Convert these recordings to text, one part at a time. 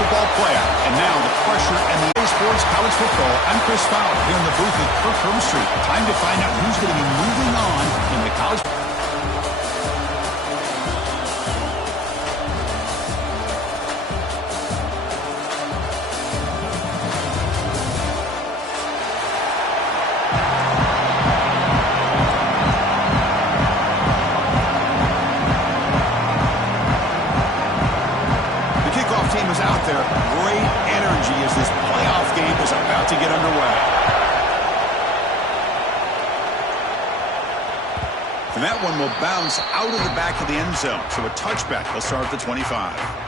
football player. And now the pressure and the Sports College Football. I'm Chris Fowler here in the booth with Kirk Herbstreit. Time to find out who's going to be moving on in the college. Team is out there. Great energy as this playoff game is about to get underway. And that one will bounce out of the back of the end zone. So a touchback. He'll start at the 25.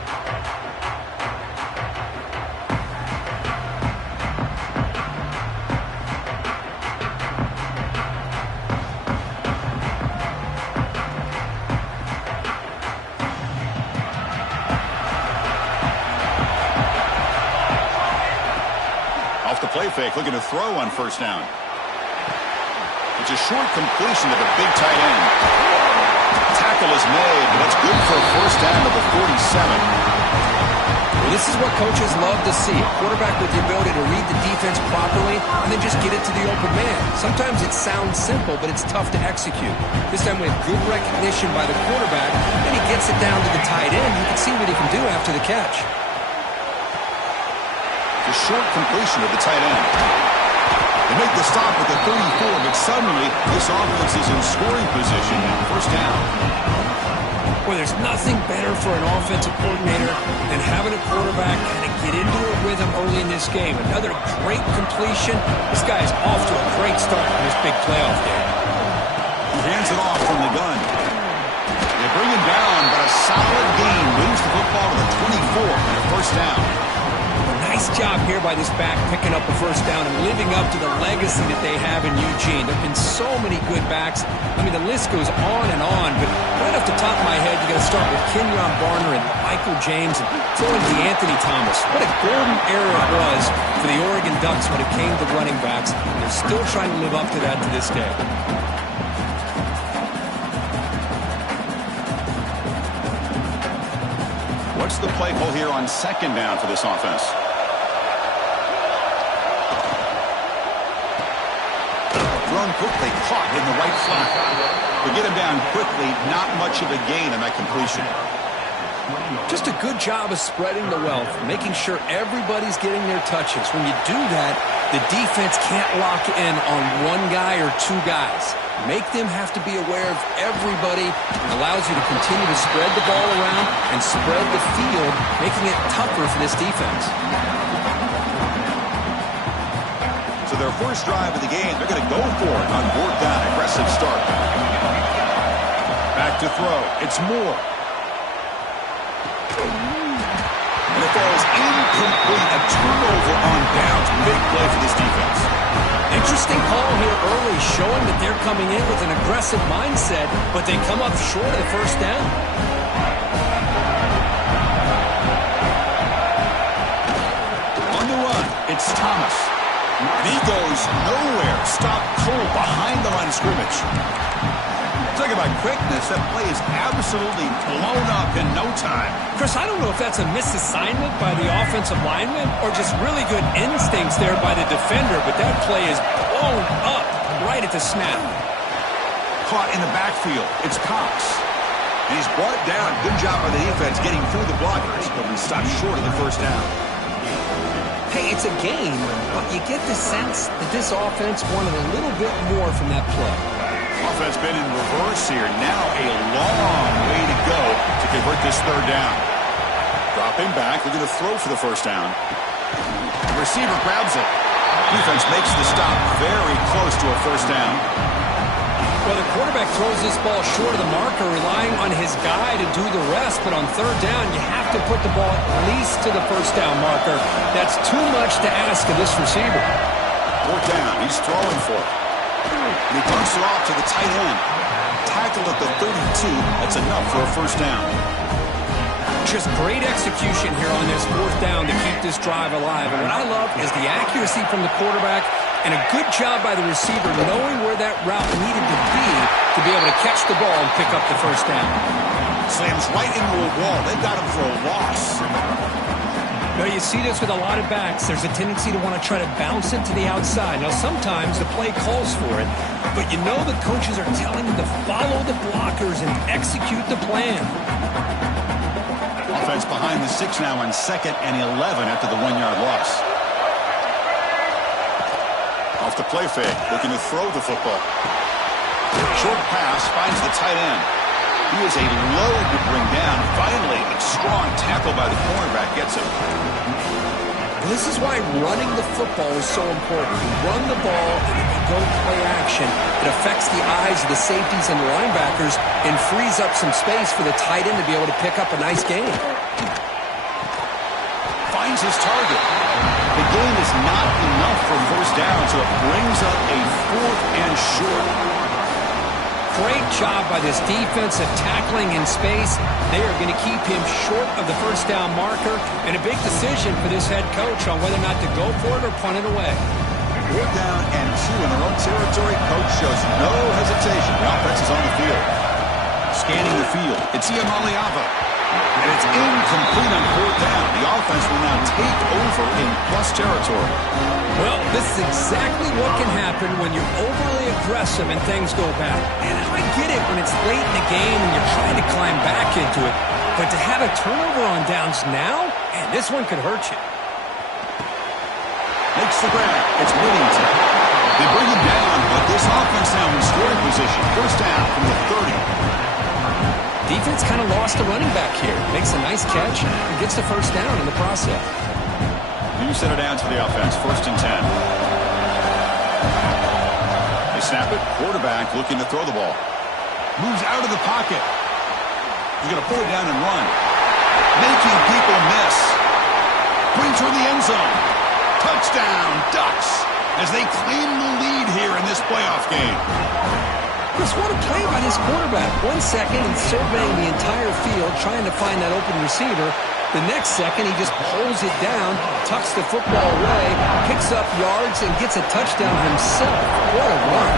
The play fake, looking to throw on first down. It's a short completion to the big tight end. Tackle is made, but it's good for a first down to the 47. Well, this is what coaches love to see. A quarterback with the ability to read the defense properly and then just get it to the open man. Sometimes it sounds simple, but it's tough to execute. This time we have good recognition by the quarterback, and he gets it down to the tight end. You can see what he can do after the catch. A short completion of the tight end. They make the stop at the 34, but suddenly this offense is in scoring position and first down. Well, there's nothing better for an offensive coordinator than having a quarterback kind of get into a rhythm early in this game. Another great completion. This guy is off to a great start in this big playoff game. He hands it off from the gun. They bring him down, but a solid gain moves the football to the 24 and a first down. Nice job here by this back picking up a first down and living up to the legacy that they have in Eugene. There have been so many good backs. I mean, the list goes on and on, but right off the top of my head, you got to start with Kenyon Barner and Michael James and throw in DeAnthony Thomas. What a golden era it was for the Oregon Ducks when it came to running backs. They're still trying to live up to that to this day. What's the play call here on second down for this offense? Thrown quickly, caught in the right flat. They get him down quickly, not much of a gain on that completion. Just a good job of spreading the wealth, making sure everybody's getting their touches. When you do that, the defense can't lock in on one guy or two guys. Make them have to be aware of everybody. It allows you to continue to spread the ball around and spread the field, making it tougher for this defense. So their first drive of the game, they're going to go for it on fourth down. Aggressive start. Back to throw. It's Moore. And it falls incomplete. A turnover on downs. Big play for this defense. Interesting call here early, showing that they're coming in with an aggressive mindset, but they come up short of the first down. On the run, it's Thomas. And he goes nowhere. Stop cold behind the line of scrimmage. Talk about quickness. That play is absolutely blown up in no time. Chris, I don't know if that's a misassignment by the offensive lineman or just really good instincts there by the defender, but that play is blown up right at the snap. Caught in the backfield. It's Cox. And he's brought down. Good job by the defense getting through the blockers, but we stopped short of the first down. Hey, it's a game, but you get the sense that this offense wanted a little bit more from that play. Offense been in reverse here. Now a long way to go to convert this third down. Dropping back, looking to throw for the first down. The receiver grabs it. Defense makes the stop very close to a first down. Well, the quarterback throws this ball short of the marker, relying on his guy to do the rest. But on third down, you have to put the ball at least to the first down marker. That's too much to ask of this receiver. Fourth down, he's throwing for it. And he dumps it off to the tight end. Tackled at the 32. That's enough for a first down. Just great execution here on this fourth down to keep this drive alive. And what I love is the accuracy from the quarterback and a good job by the receiver knowing where that route needed to be able to catch the ball and pick up the first down. Slams right into a wall. They got him for a loss. No, you see this with a lot of backs. There's a tendency to want to try to bounce it to the outside. Now, sometimes the play calls for it, but you know the coaches are telling them to follow the blockers and execute the plan. Offense behind the 6 now on 2nd and 11 after the 1-yard loss. Off the play fake, looking to throw the football. Short pass finds the tight end. He is a load to bring down. Finally, a strong tackle by the cornerback gets him. This is why running the football is so important. You run the ball and then you go play action. It affects the eyes of the safeties and the linebackers and frees up some space for the tight end to be able to pick up a nice gain. Finds his target. The gain is not enough for first down, so it brings up a 4th and short. Great job by this defense of tackling in space. They are going to keep him short of the first down marker, and a big decision for this head coach on whether or not to go for it or punt it away. 4th down and 2 in their own territory. Coach shows no hesitation. The offense is on the field. Scanning the field. It's Iamaleava. And it's incomplete on 4th down. The offense will now take over in plus territory. Well, this is exactly what can happen when you're overly aggressive and things go bad. And I get it when it's late in the game and you're trying to climb back into it. But to have a turnover on downs now, man, this one could hurt you. Makes the grab. It's Whittington. They bring him down, but this offense now in scoring position. First down from the 30. Defense kind of lost a running back here. Makes a nice catch and gets the first down in the process. New set it down to the offense. 1st and 10. They snap it. Quarterback looking to throw the ball. Moves out of the pocket. He's going to pull it down and run. Making people miss. Brings her in the end zone. Touchdown, Ducks, as they claim the lead here in this playoff game. Chris, what a play by this quarterback. 1 second and surveying the entire field, trying to find that open receiver. The next second, he just pulls it down, tucks the football away, picks up yards, and gets a touchdown himself. What a run.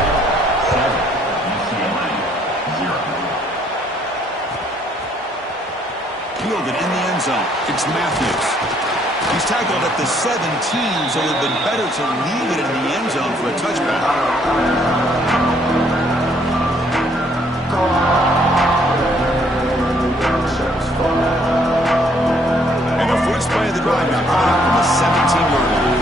Fielded in the end zone. It's Matthews. He's tackled at the 17, so it would have been better to leave it in the end zone for a touchback. And the first play of the drive now coming up from the 17-yard line.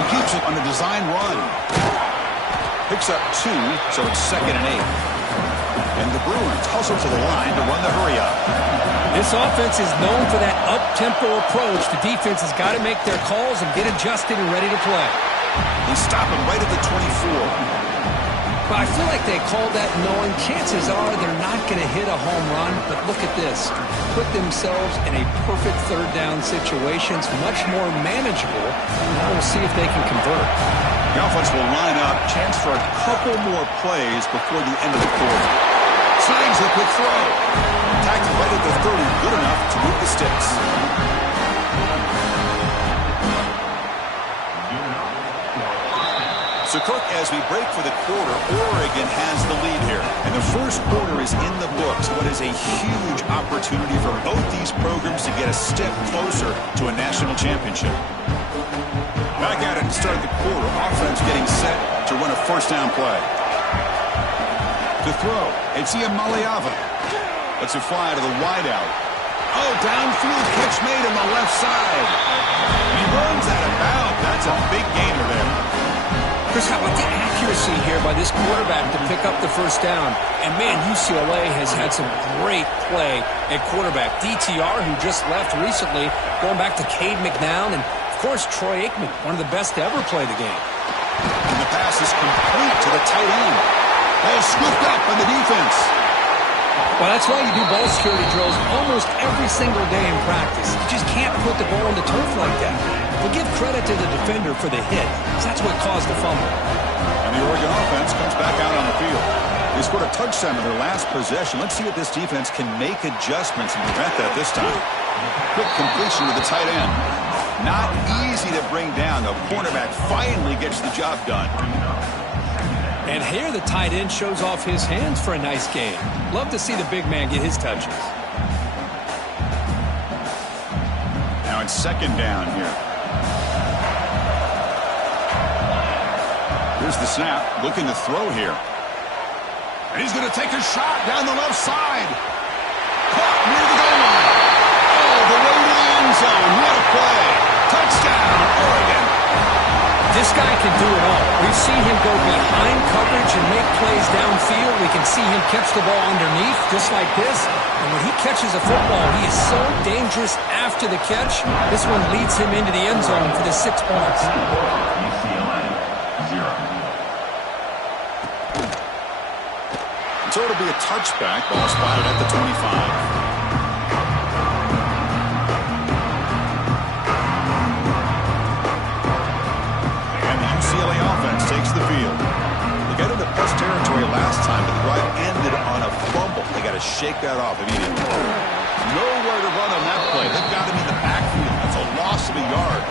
He keeps it on a design run. Picks up 2, so it's 2nd and 8. And the Bruins hustle to the line to run the hurry-up. This offense is known for that up-tempo approach. The defense has got to make their calls and get adjusted and ready to play. They stop him right at the 24. But I feel like they called that knowing chances are they're not going to hit a home run. But look at this. Put themselves in a perfect third down situation. It's much more manageable. Now we'll see if they can convert. The offense will line up. Chance for a couple more plays before the end of the quarter. Slides a quick throw. Tackled right at the 30. Good enough to move the sticks. So, Cook, as we break for the quarter, Oregon has the lead here. And the first quarter is in the books. What is a huge opportunity for both these programs to get a step closer to a national championship. Back at it to start the quarter. Offense getting set to run a first down play. To throw, it's Iamaleava. Lets it fly to the wideout. Oh, downfield catch made on the left side. He runs out of bounds. That's a big gainer there. Chris, how about the accuracy here by this quarterback to pick up the first down? And, man, UCLA has had some great play at quarterback. DTR, who just left recently, going back to Cade McNown, and, of course, Troy Aikman, one of the best to ever play the game. And the pass is complete to the tight end. Ball scooped up by the defense. Well, that's why you do ball security drills almost every single day in practice. You just can't put the ball on the turf like that. But give credit to the defender for the hit, because that's what caused the fumble. And the Oregon offense comes back out on the field. They scored a touchdown in their last possession. Let's see if this defense can make adjustments and prevent that this time. Quick completion to the tight end. Not easy to bring down. The cornerback finally gets the job done. And here the tight end shows off his hands for a nice game. Love to see the big man get his touches. second down here. Here's the snap, looking to throw here. And he's going to take a shot down the left side. Caught near the goal line. All the way to the end zone. What a play. Touchdown, Oregon. This guy can do it all. We've seen him go behind coverage and make plays downfield. We can see him catch the ball underneath, just like this. And when he catches a football, he is so dangerous after the catch. This one leads him into the end zone for the 6 points. So it'll be a touchback. Ball spotted at the 25. Takes the field. They got into plus territory last time, but the drive ended on a fumble. They got to shake that off immediately. Nowhere to run on that play. They've got him in the backfield. That's a loss of a yard.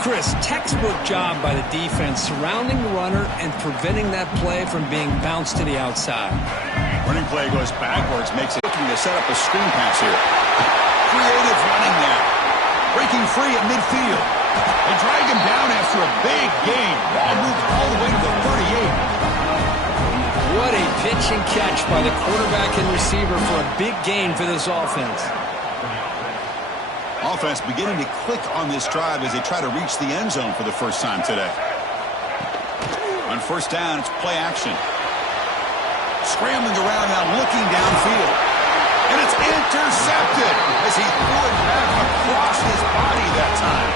Chris, textbook job by the defense surrounding the runner and preventing that play from being bounced to the outside. Running play goes backwards, makes it looking to set up a screen pass here. Creative running there. Breaking free at midfield. They drag him down after a big gain. Ball moved all the way to the 38. What a pitch and catch by the quarterback and receiver for a big gain for this offense. Offense beginning to click on this drive as they try to reach the end zone for the first time today. On first down, it's play action. Scrambling around now, looking downfield. And it's intercepted as he threw it back across his body that time.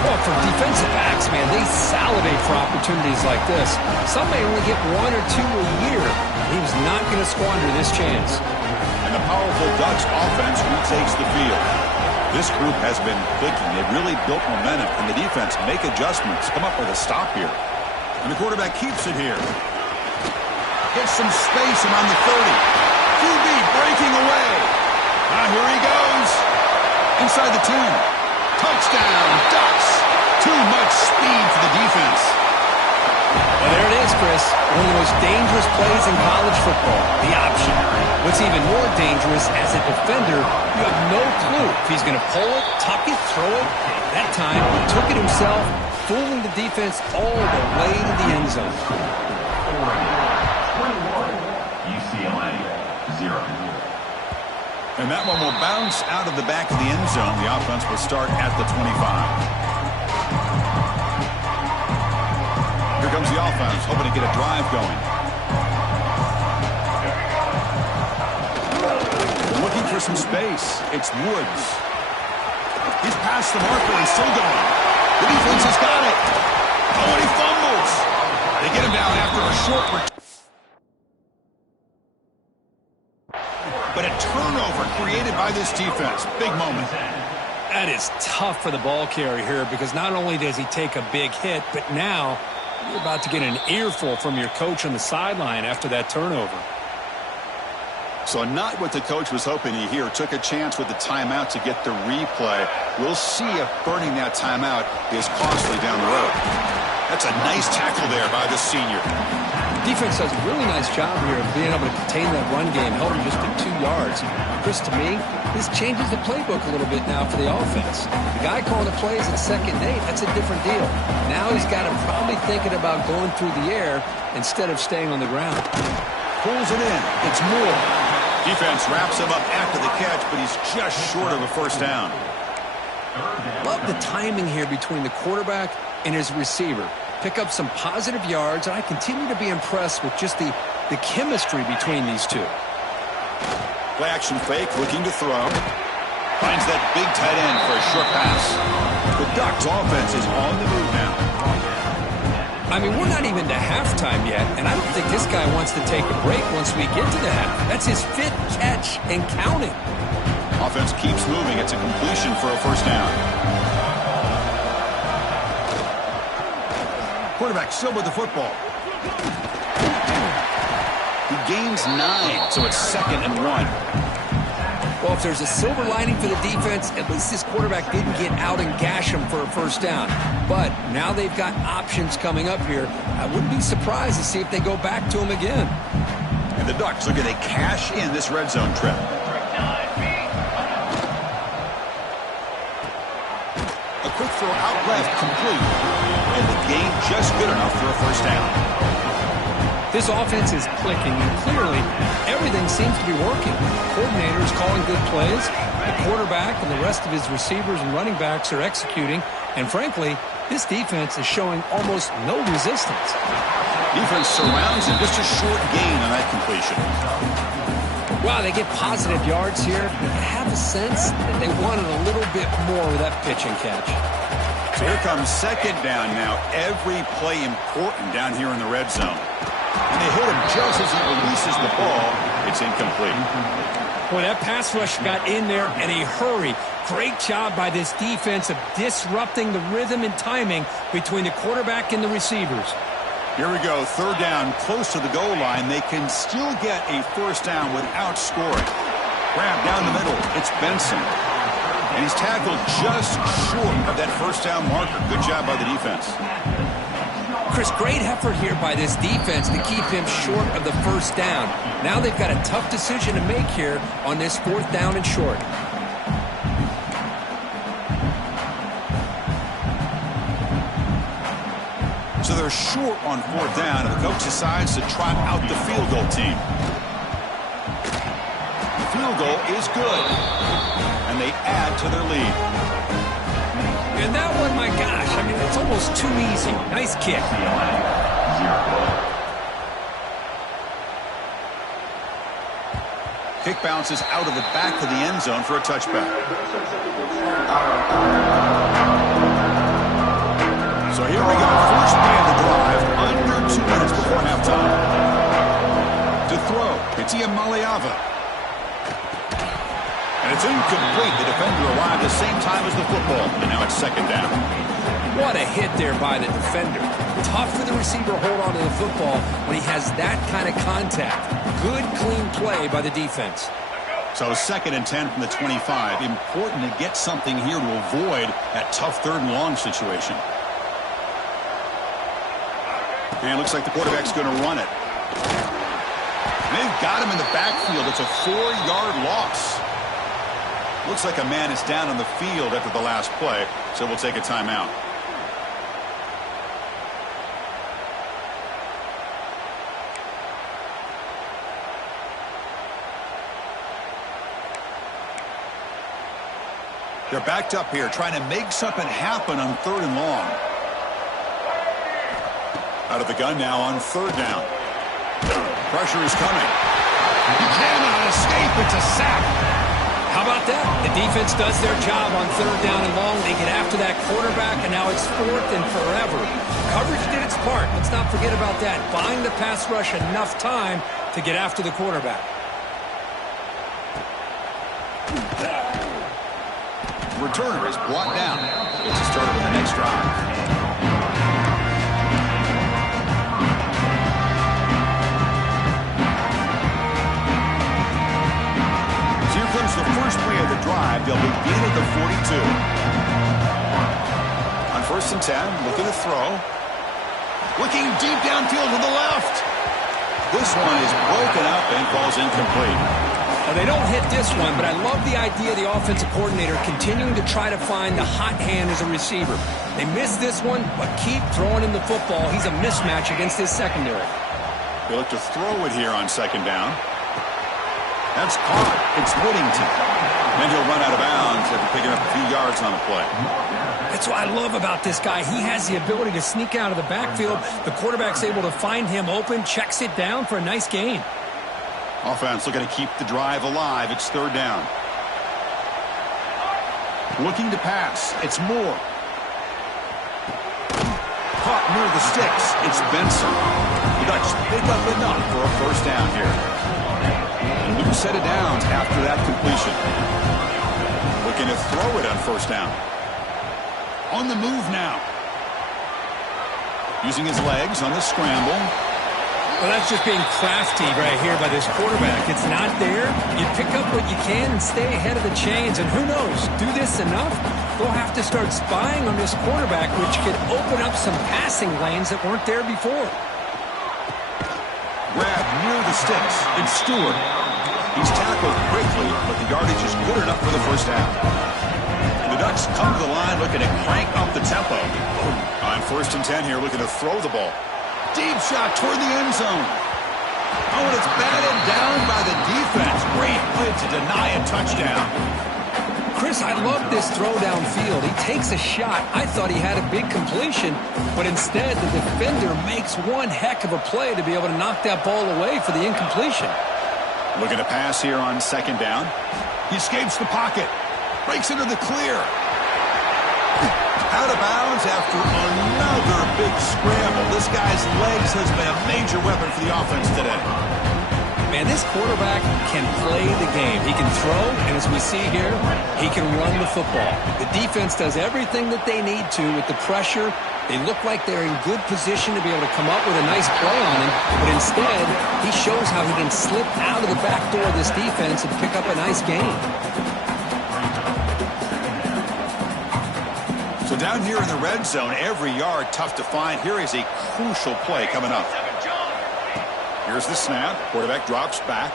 Well, for defensive backs, man, they salivate for opportunities like this. Some may only get 1 or 2 a year. He was not going to squander this chance. And the powerful Ducks offense retakes the field. This group has been clicking. They've really built momentum, and the defense make adjustments, come up with a stop here. And the quarterback keeps it here. Gets some space around the 30. QB breaking away. Here he goes. Inside the 10. Touchdown, Ducks. Too much speed for the defense. Well, there it is, Chris. One of the most dangerous plays in college football, the option. What's even more dangerous, as a defender, you have no clue if he's going to pull it, tuck it, throw it. That time, he took it himself, fooling the defense all the way to the end zone. UCLA, 0. And that one will bounce out of the back of the end zone. The offense will start at the 25. Here comes the offense, hoping to get a drive going. Looking for some space. It's Woods. He's past the marker and still going. The defense has got it. Oh, and he fumbles. They get him down after a short return. But a turnover created by this defense. Big moment. That is tough for the ball carrier here, because not only does he take a big hit, but now you're about to get an earful from your coach on the sideline after that turnover. So not what the coach was hoping to hear. Took a chance with the timeout to get the replay. We'll see if burning that timeout is costly down the road. That's a nice tackle there by the senior. Defense does a really nice job here of being able to contain that run game, held him just at 2 yards. Chris, to me, this changes the playbook a little bit now for the offense. The guy calling the plays at 2nd and 8, that's a different deal. Now he's got him probably thinking about going through the air instead of staying on the ground. Pulls it in. It's Moore. Defense wraps him up after the catch, but he's just short of a first down. Love the timing here between the quarterback and his receiver. Pick up some positive yards, and I continue to be impressed with just the chemistry between these two. Play action fake, looking to throw. Finds that big tight end for a short pass. The Ducks offense is on the move now. I mean, we're not even to halftime yet, and I don't think this guy wants to take a break once we get to the half. That's his 5th catch and counting. Offense keeps moving. It's a completion for a first down. Quarterback still with the football. He gains 9, so it's 2nd and 1. Well, if there's a silver lining for the defense, at least this quarterback didn't get out and gash him for a first down. But now they've got options coming up here. I wouldn't be surprised to see if they go back to him again. And the Ducks looking to cash in this red zone trip. throw out left complete. And the gain just good enough for a first down. This offense is clicking, and clearly everything seems to be working. The coordinator is calling good plays. The quarterback and the rest of his receivers and running backs are executing. And frankly, this defense is showing almost no resistance. Defense surrounds him. Just a short gain on that completion. Wow, they get positive yards here. I have a sense that they wanted a little bit more with that pitch and catch. So here comes second down now. Every play important down here in the red zone. And they hit him just as he releases the ball. It's incomplete. Boy, that pass rush got in there in a hurry. Great job by this defense of disrupting the rhythm and timing between the quarterback and the receivers. Here we go, third down, close to the goal line. They can still get a first down without scoring. Grab down the middle, it's Benson. And he's tackled just short of that first down marker. Good job by the defense. Chris, great effort here by this defense to keep him short of the first down. Now they've got a tough decision to make here on this fourth down and short. So they're short on fourth down, and the coach decides to trot out the field goal team. The field goal is good, and they add to their lead. And that one, my gosh, I mean, it's almost too easy. Nice kick. Kick bounces out of the back of the end zone for a touchback. So here we go, first play of the drive, under 2 minutes before halftime. To throw, it's Maliava. And it's incomplete. The defender arrived the same time as the football, and now it's second down. What a hit there by the defender. Tough for the receiver to hold on to the football when he has that kind of contact. Good, clean play by the defense. So second and 10 from the 25. Important to get something here to avoid that tough third and long situation. And it looks like the quarterback's going to run it. And they've got him in the backfield. It's a 4-yard loss. Looks like a man is down on the field after the last play, so we'll take a timeout. They're backed up here, trying to make something happen on third and long. Out of the gun now on third down. Pressure is coming. He cannot escape. It's a sack. How about that? The defense does their job on third down and long. They get after that quarterback, and now it's fourth and forever. Coverage did its part. Let's not forget about that. Buying the pass rush enough time to get after the quarterback. Returner is brought down. It's a start with the next drive. The first play of the drive, they'll begin at the 42. On first and 10, looking to throw. Looking deep downfield to the left. This one is broken up and falls incomplete. Well, they don't hit this one, but I love the idea of the offensive coordinator continuing to try to find the hot hand as a receiver. They missed this one, but keep throwing him the football. He's a mismatch against his secondary. They look to throw it here on second down. That's caught. It's Whittington. And he'll run out of bounds after picking up a few yards on the play. That's what I love about this guy. He has the ability to sneak out of the backfield. The quarterback's able to find him open, checks it down for a nice gain. Offense looking to keep the drive alive. It's third down. Looking to pass. It's Moore. Caught near the sticks. It's Benson. The Dutch pick up enough for a first down here. New set of downs after that completion. Looking to throw it on first down. On the move now. Using his legs on the scramble. Well, that's just being crafty right here by this quarterback. It's not there. You pick up what you can and stay ahead of the chains. And who knows, do this enough, they'll have to start spying on this quarterback, which could open up some passing lanes that weren't there before. Grab near the sticks. It's Stewart. He's tackled quickly, but the yardage is good enough for the first down. The Ducks come to the line looking to crank up the tempo. On 1st and 10 here, looking to throw the ball. Deep shot toward the end zone. Oh, and it's batted down by the defense. Great play to deny a touchdown. Chris, I love this throw downfield. He takes a shot. I thought he had a big completion, but instead the defender makes one heck of a play to be able to knock that ball away for the incompletion. Looking to pass here on 2nd down. He escapes the pocket. Breaks into the clear. Out of bounds after another big scramble. This guy's legs has been a major weapon for the offense today. Man, this quarterback can play the game. He can throw, and as we see here, he can run the football. The defense does everything that they need to with the pressure. They look like they're in good position to be able to come up with a nice play on him, but instead, he shows how he can slip out of the back door of this defense and pick up a nice gain. So down here in the red zone, every yard tough to find. Here is a crucial play coming up. Here's the snap. Quarterback drops back.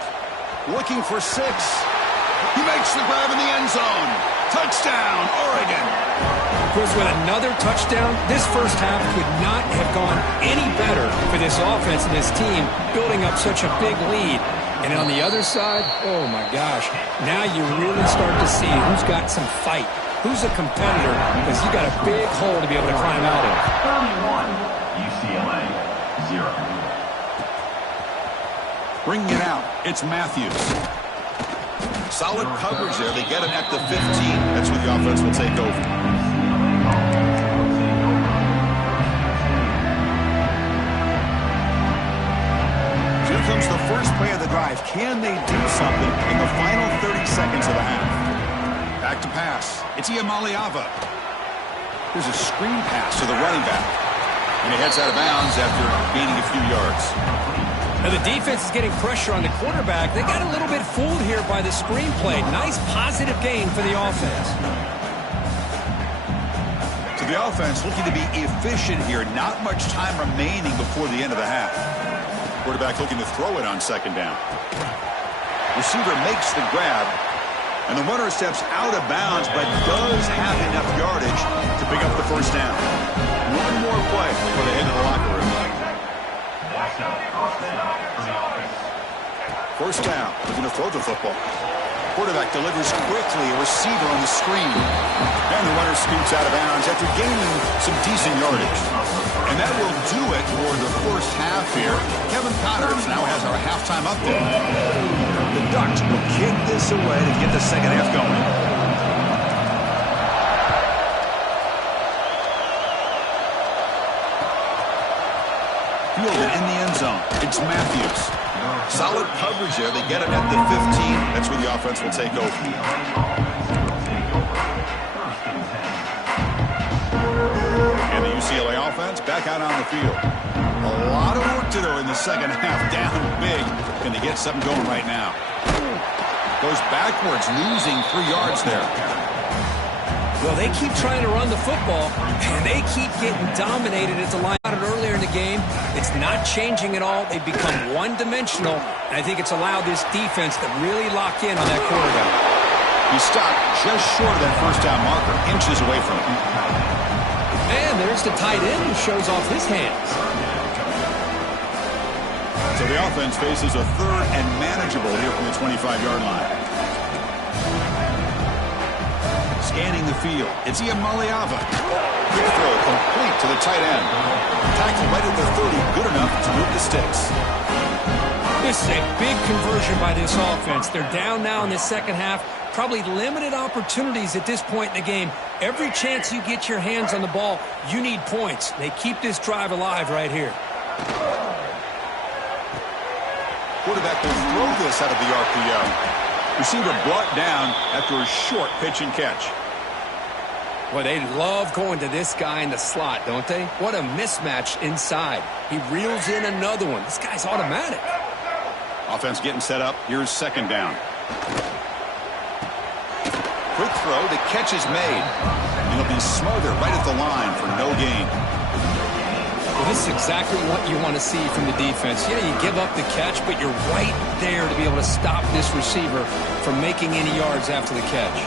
Looking for 6. He makes the grab in the end zone. Touchdown, Oregon. Chris, with another touchdown, this first half could not have gone any better for this offense and this team, building up such a big lead. And on the other side, oh my gosh, now you really start to see who's got some fight. Who's a competitor, because you got a big hole to be able to climb out of. 31, UCLA, 0. Bringing it out, it's Matthews. Solid coverage there. They get him at the 15. That's where the offense will take over. Here comes the first play of the drive. Can they do something in the final 30 seconds of the half? Back to pass. It's Iamaleava. There's a screen pass to the running back. And he heads out of bounds after gaining a few yards. Now the defense is getting pressure on the quarterback. They got a little bit fooled here by the screen play. Nice positive gain for the offense. So the offense looking to be efficient here. Not much time remaining before the end of the half. Quarterback looking to throw it on 2nd down. Receiver makes the grab. And the runner steps out of bounds, but does have enough yardage to pick up the first down. One more play before they head to the locker room. First down. They're going to throw the football. Quarterback delivers quickly. A receiver on the screen. And the runner scoots out of bounds after gaining some decent yardage. And that will do it for the first half here. Kevin Connors now has our halftime update. The Ducks will kick this away to get the second half going. Fielded in the end zone. It's Matthews. Solid coverage there. They get it at the 15. That's where the offense will take over. And the UCLA offense back out on the field. A lot of work to do in the second half. Down big. Can they get something going right now? Goes backwards, losing 3 yards there. Well, they keep trying to run the football, and they keep getting dominated at the line earlier in the game. It's not changing at all. They've become one-dimensional, and I think it's allowed this defense to really lock in on that quarterback. He stopped just short of that first down marker, inches away from it. And there's the tight end who shows off his hands. So the offense faces a 3rd and manageable here from the 25-yard line. Scanning the field. It's Iamaleava. Quick throw complete to the tight end. Tackle right at the 30. Good enough to move the sticks. This is a big conversion by this offense. They're down now in the second half. Probably limited opportunities at this point in the game. Every chance you get your hands on the ball, you need points. They keep this drive alive right here. Quarterback will throw this out of the RPO. Receiver brought down after a short pitch and catch. Well, they love going to this guy in the slot, don't they? What a mismatch inside. He reels in another one. This guy's automatic. Offense getting set up. Here's 2nd down. Quick throw. The catch is made. And he'll be smothered right at the line for no gain. Well, this is exactly what you want to see from the defense. Yeah, you give up the catch, but you're right there to be able to stop this receiver from making any yards after the catch.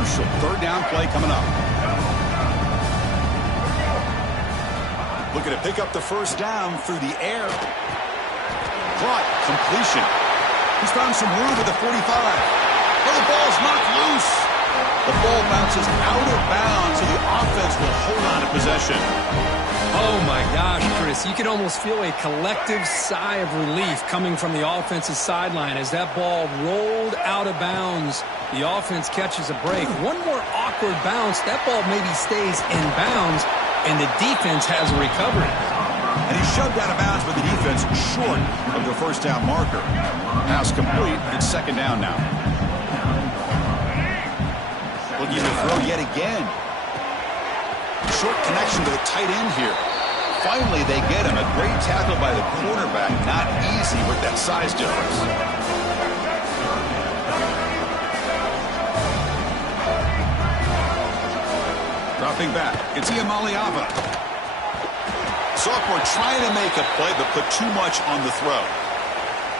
crucial third down play coming up. Looking to pick up the first down through the air. Caught. Completion. He's found some room with the 45. Oh, the ball's knocked loose. The ball bounces out of bounds, so the offense will hold on to possession. Oh, my gosh, Chris. You can almost feel a collective sigh of relief coming from the offensive sideline as that ball rolled out of bounds. The offense catches a break. One more awkward bounce. That ball maybe stays in bounds, and the defense has a recovery. And he's shoved out of bounds with the defense short of the first down marker. Pass complete. It's second down now. Looking to throw yet again. Short connection to the tight end here. Finally, they get him. A great tackle by the quarterback. Not easy with that size difference. Dropping back. It's Iamaleava. Sophomore trying to make a play, but put too much on the throw.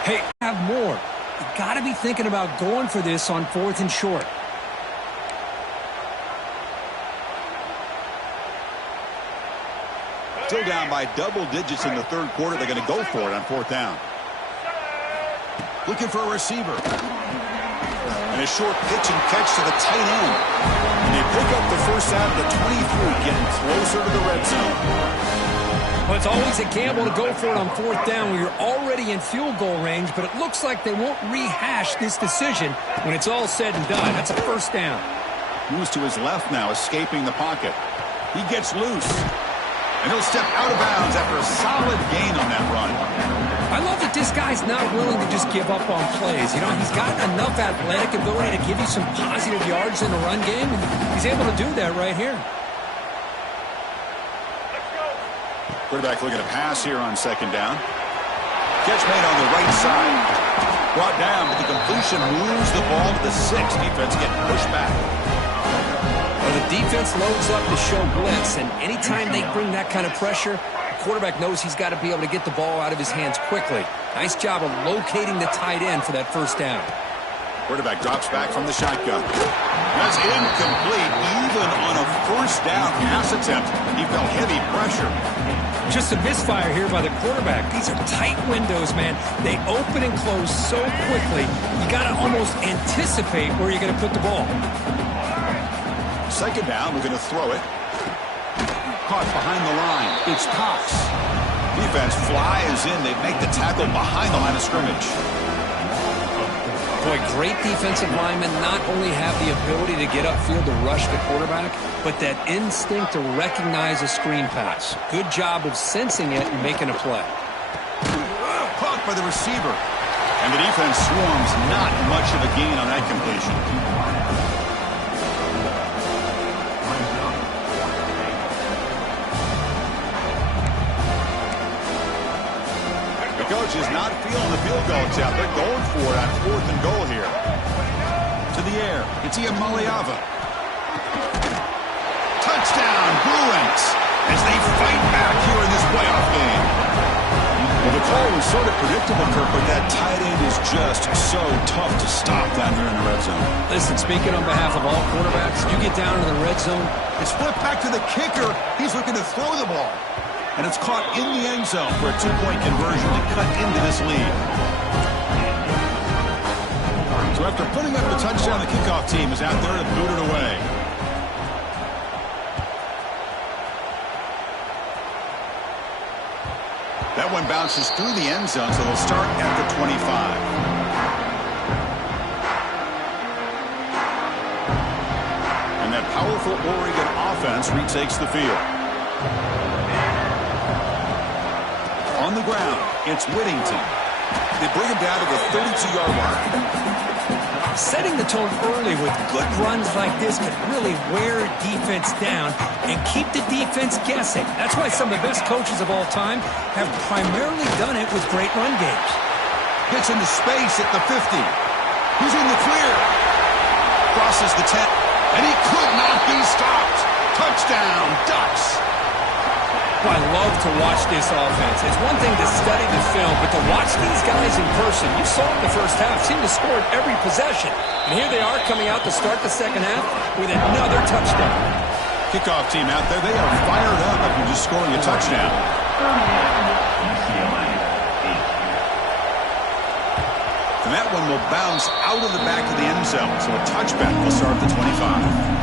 Hey, have more. You got to be thinking about going for this on 4th and short. Still down by double digits in the third quarter. They're going to go for it on 4th down. Looking for a receiver. And a short pitch and catch to the tight end. And they pick up the first down at the 23, getting closer to the red zone. Well, it's always a gamble to go for it on 4th down when you're already in field goal range, but it looks like they won't rehash this decision when it's all said and done. That's a first down. Moves to his left now, escaping the pocket. He gets loose. And he'll step out of bounds after a solid gain on that run. I love that this guy's not willing to just give up on plays. You know, he's got enough athletic ability to give you some positive yards in the run game, and he's able to do that right here. Quarterback looking to pass here on second down. Catch made on the right side. Brought down, but the completion moves the ball to the 6. Defense getting pushed back. Well, the defense loads up to show blitz, and anytime they bring that kind of pressure, the quarterback knows he's got to be able to get the ball out of his hands quickly. Nice job of locating the tight end for that first down. Quarterback drops back from the shotgun. That's incomplete, even on a first down pass attempt. He felt heavy pressure. Just a misfire here by the quarterback. These are tight windows, man. They open and close so quickly, you got to almost anticipate where you're going to put the ball. Second down, we're going to throw it. Caught behind the line. It's Cox. Defense flies in. They make the tackle behind the line of scrimmage. Boy, great defensive linemen not only have the ability to get upfield to rush the quarterback, but that instinct to recognize a screen pass. Good job of sensing it and making a play. Caught by the receiver. And the defense swarms. Not much of a gain on that completion. Coach is not feeling the field goal attempt. They're going for it on 4th and goal here. To the air. It's Iamaleava. Touchdown, Bruins, as they fight back here in this playoff game. Well, the call was sort of predictable, Kirk, but that tight end is just so tough to stop down here in the red zone. Listen, speaking on behalf of all quarterbacks, you get down to the red zone. It's flipped back to the kicker. He's looking to throw the ball. And it's caught in the end zone for a 2-point conversion to cut into this lead. So after putting up the touchdown, the kickoff team is out there to boot it away. That one bounces through the end zone, so they'll start at the 25. And that powerful Oregon offense retakes the field. On the ground, it's Whittington. They bring him down to the 32-yard line. Setting the tone early with good runs like this can really wear defense down and keep the defense guessing. That's why some of the best coaches of all time have primarily done it with great run games. Gets into space at the 50. He's in the clear. Crosses the 10. And he could not be stopped. Touchdown, Ducks. Well, I love to watch this offense. It's one thing to study the film, but to watch these guys in person, you saw it in the first half, seemed to score at every possession. And here they are coming out to start the second half with another touchdown. Kickoff team out there, they are fired up after just scoring a touchdown. And that one will bounce out of the back of the end zone, so a touchback will start at the 25.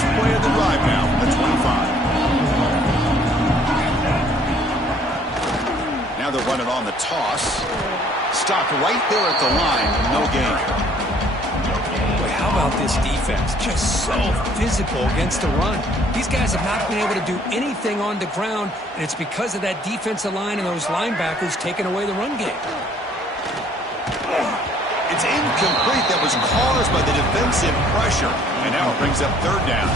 Play of the drive now from the 25. Now they're running on the toss. Stopped right there at the line. No gain. Boy, how about this defense? Just so physical against the run. These guys have not been able to do anything on the ground, and it's because of that defensive line and those linebackers taking away the run game. It's incomplete. That was caused by the defensive pressure. And now it brings up third down.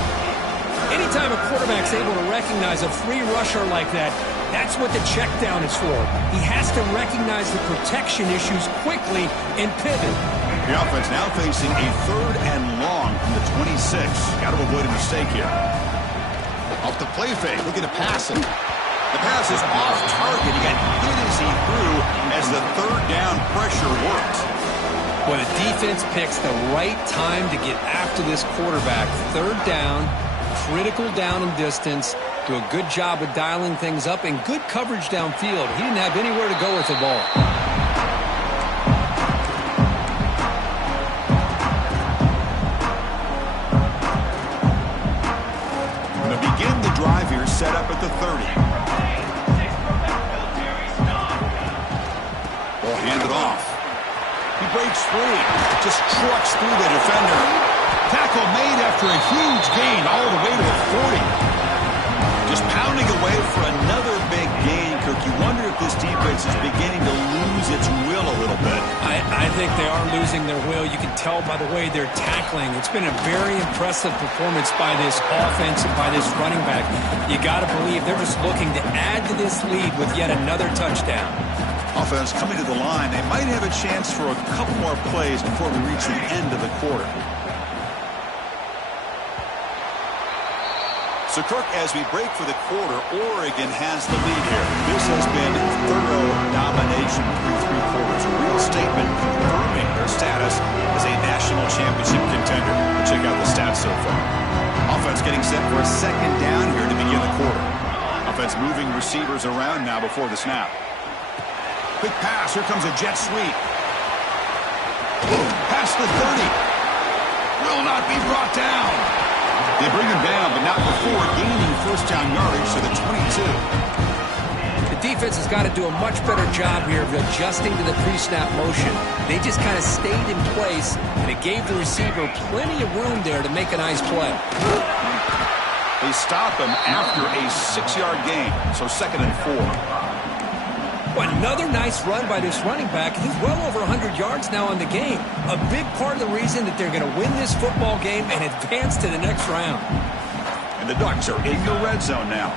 Anytime a quarterback's able to recognize a free rusher like that, that's what the check down is for. He has to recognize the protection issues quickly and pivot. The offense now facing a third and long from the 26. Got to avoid a mistake here. Off the play fake, looking to pass it. The pass is off target. He got hit as he threw as the third down pressure worked. Well, the defense picks the right time to get after this quarterback. Third down, critical down and distance. Do a good job of dialing things up and good coverage downfield. He didn't have anywhere to go with the ball. To begin the drive here, set up at the 30. Ball handed off. He breaks free. Just trucks through the defender. Tackle made after a huge gain all the way to the 40. Just pounding away for another big gain, Kirk. You wonder if this defense is beginning to lose its will a little bit. I think they are losing their will. You can tell by the way they're tackling. It's been a very impressive performance by this offense and by this running back. You got to believe they're just looking to add to this lead with yet another touchdown. Offense coming to the line. They might have a chance for a couple more plays before we reach the end of the quarter. So, Kirk, as we break for the quarter, Oregon has the lead here. This has been thorough domination through 3 quarters. A real statement confirming their status as a national championship contender. But check out the stats so far. Offense getting set for a second down here to begin the quarter. Offense moving receivers around now before the snap. Quick pass. Here comes a jet sweep. Past the 30. Will not be brought down. They bring him down, but not before gaining first down yardage to the 22. The defense has got to do a much better job here of adjusting to the pre-snap motion. They just kind of stayed in place, and it gave the receiver plenty of room there to make a nice play. They stop him after a 6-yard gain, so 2nd and 4. Well, another nice run by this running back. He's well over 100 yards now in the game. A big part of the reason that they're going to win this football game and advance to the next round. And the Ducks are in the red zone now.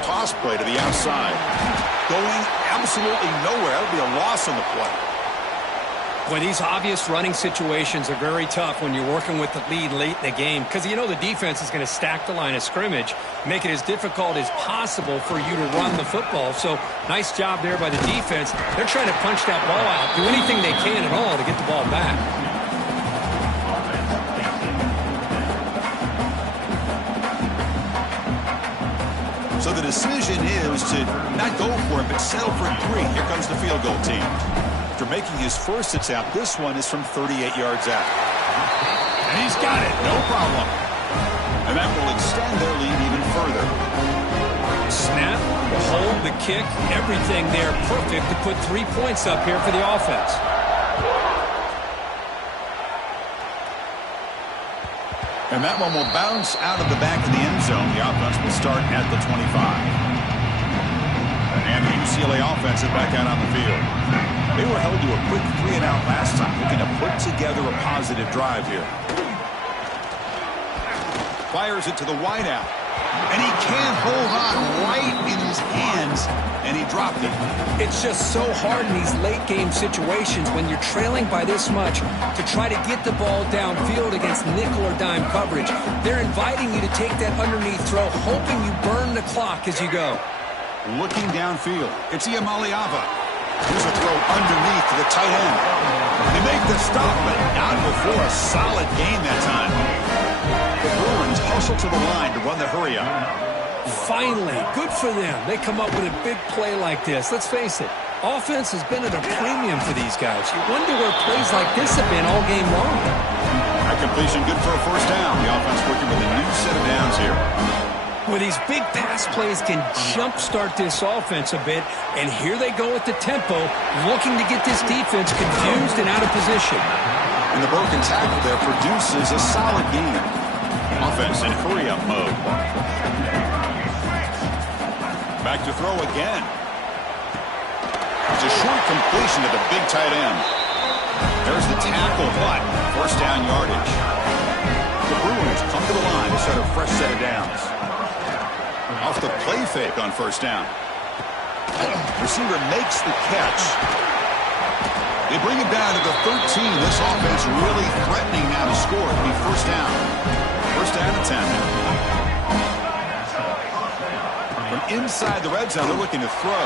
Toss play to the outside. Going absolutely nowhere. That'll be a loss on the play. Boy, these obvious running situations are very tough when you're working with the lead late in the game because you know the defense is going to stack the line of scrimmage, make it as difficult as possible for you to run the football. So, nice job there by the defense. They're trying to punch that ball out, do anything they can at all to get the ball back. So the decision is to not go for it, but settle for 3. Here comes the field goal team. After making his first attempt, this one is from 38 yards out. And he's got it, no problem. And that will extend their lead even further. Snap, the hold, the kick, everything there perfect to put 3 points up here for the offense. And that one will bounce out of the back of the end zone. The offense will start at the 25. And the UCLA offense is back out on the field. They were held to a quick 3-and-out last time, looking to put together a positive drive here. Fires it to the wideout. And he can't hold on right in his hands, and he dropped it. It's just so hard in these late-game situations when you're trailing by this much to try to get the ball downfield against nickel or dime coverage. They're inviting you to take that underneath throw, hoping you burn the clock as you go. Looking downfield, it's Iamaliava. Here's a throw underneath to the tight end. They make the stop, but not before a solid gain that time. The Bruins hustle to the line to run the hurry-up. Finally, good for them. They come up with a big play like this. Let's face it, offense has been at a premium for these guys. You wonder where plays like this have been all game long. That completion good for a first down. The offense working with a new set of downs here. Well, these big pass plays can jumpstart this offense a bit, and here they go at the tempo, looking to get this defense confused and out of position. And the broken tackle there produces a solid gain. Offense in hurry-up mode. Back to throw again. It's a short completion to the big tight end. There's the tackle, but first down yardage. The Bruins come to the line to set a fresh set of downs. Off the play fake on first down. Receiver makes the catch. They bring it down to the 13. This offense really threatening now to score. It'll be first down. First down and 10 now. From inside the red zone, they're looking to throw.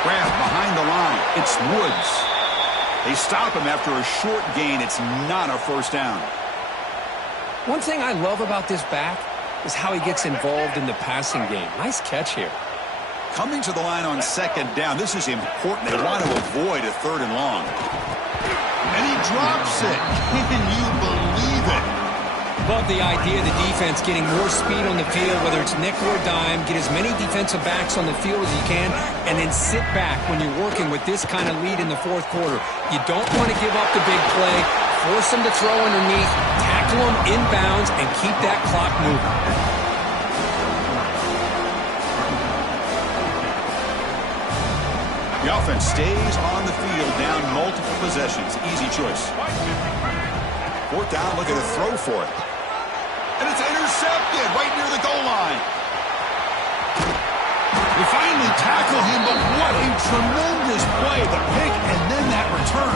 Kraft behind the line. It's Woods. They stop him after a short gain. It's not a first down. One thing I love about this back is how he gets involved in the passing game. Nice catch here. Coming to the line on second down. This is important. They want to avoid a third and long. And he drops it. Can you believe it? Love the idea of the defense getting more speed on the field, whether it's nickel or dime, get as many defensive backs on the field as you can, and then sit back when you're working with this kind of lead in the fourth quarter. You don't want to give up the big play, force them to throw underneath, tackle them inbounds, and keep that clock moving. The offense stays on the field, down multiple possessions. Easy choice. Fourth down, looking to throw for it. And it's intercepted right near the goal line. They finally tackle him, but what a tremendous play. The pick and then that return.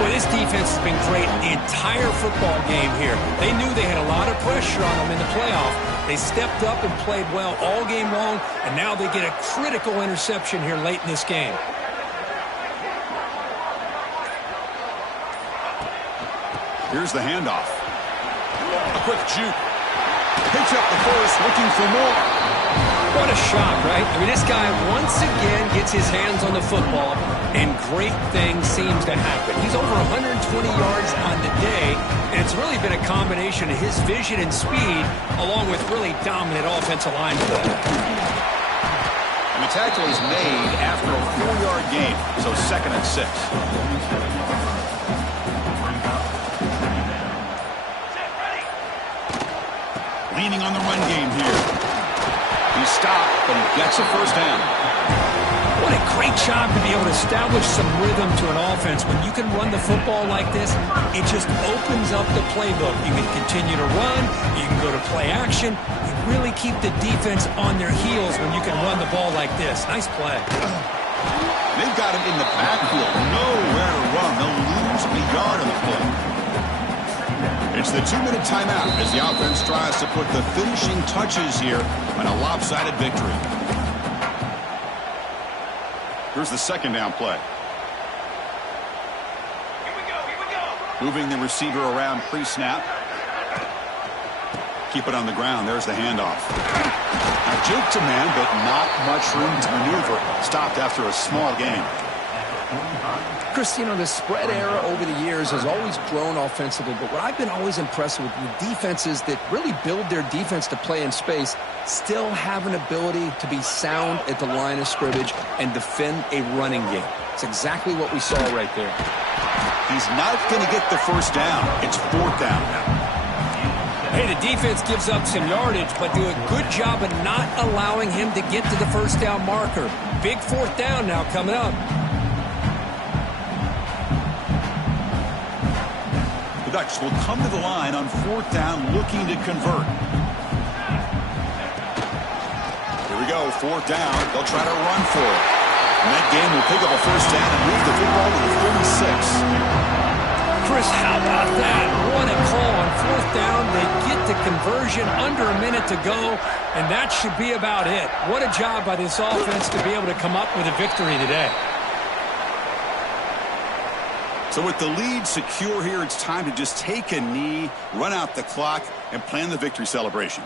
Well, this defense has been great the entire football game here. They knew they had a lot of pressure on them in the playoff. They stepped up and played well all game long, and now they get a critical interception here late in this game. Here's the handoff. A quick juke. Picks up the first, looking for more. What a shot, right? I mean, this guy once again gets his hands on the football, and great things seems to happen. He's over 120 yards on the day, and it's really been a combination of his vision and speed, along with really dominant offensive line play. And the tackle is made after a 4-yard gain, so second and 6. Leaning on the run game here. He's stopped, but he gets a first down. What a great job to be able to establish some rhythm to an offense. When you can run the football like this, it just opens up the playbook. You can continue to run. You can go to play action. You really keep the defense on their heels when you can run the ball like this. Nice play. They've got him in the backfield. Nowhere to run. They'll lose a yard on the play. It's the 2-minute timeout as the offense tries to put the finishing touches here on a lopsided victory. Here's the second down play. Here we go. Moving the receiver around pre-snap. Keep it on the ground. There's the handoff. Now Jake to man, but not much room to maneuver. Stopped after a small gain. Chris, you know, the spread era over the years has always grown offensively, but what I've been always impressed with the defenses that really build their defense to play in space still have an ability to be sound at the line of scrimmage and defend a running game. It's exactly what we saw right there. He's not going to get the first down. It's fourth down now. Hey, the defense gives up some yardage, but do a good job of not allowing him to get to the first down marker. Big fourth down now coming up. The Ducks will come to the line on fourth down looking to convert. we go, 4th down. They'll try to run for it. And that game will pick up a first down and move the football to the 36. Chris, how about that? What a call on 4th down. They get the conversion under a minute to go, and that should be about it. What a job by this offense to be able to come up with a victory today. So with the lead secure here, it's time to just take a knee, run out the clock, and plan the victory celebration.